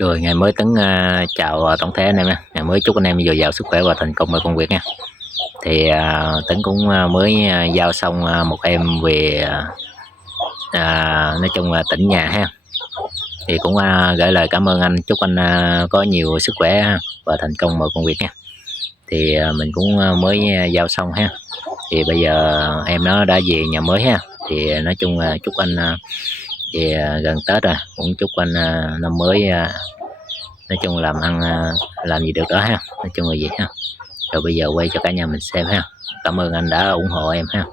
Rồi ngày mới Tấn chào tổng thể anh em nha. Ngày mới chúc anh em dồi dào sức khỏe và thành công ở công việc nha. Thì Tấn cũng mới giao xong một em về nói chung là tỉnh nhà ha. Thì cũng gửi lời cảm ơn anh, chúc anh có nhiều sức khỏe ha, và thành công ở công việc nha. Thì mình cũng mới giao xong ha. Thì bây giờ em nó đã về nhà mới ha. Thì nói chung là chúc anh về gần Tết rồi, cũng chúc anh năm mới nói chung làm ăn làm gì được đó ha, nói chung là vậy ha. Rồi bây giờ quay cho cả nhà mình xem ha. Cảm ơn anh đã ủng hộ em ha.